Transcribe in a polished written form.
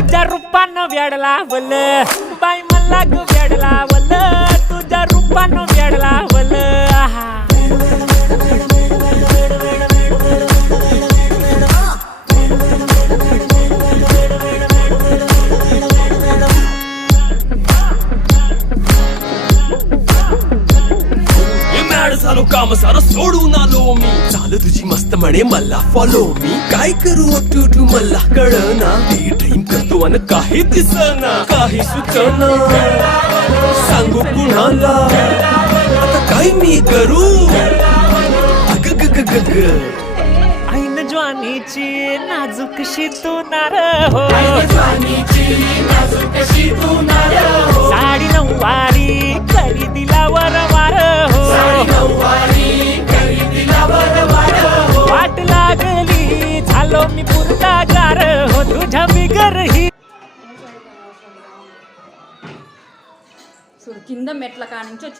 तुझ्या रूपानं वेडला वल बाई मला ग वेडला वल तुझ्या रूपानं वेडला वल झालो काम सारं सोडून आलो मी चाल तुझी मस्त म्हणे मला फॉलो मी काय करू टू मला कळना ड्रीम करतो आणि काही दिसना काही सुचना सांगू कुणाला आता काय मी करू अग ग ग ग ग ऐन ज्वानीची नाजूकशी तू नार हो साडी नऊवारी करी दिला वरवार हो वाट लागली झालो मी पुरतागार हो तुझ्या बिगर ही చూడు కింద మెట్ల కానించి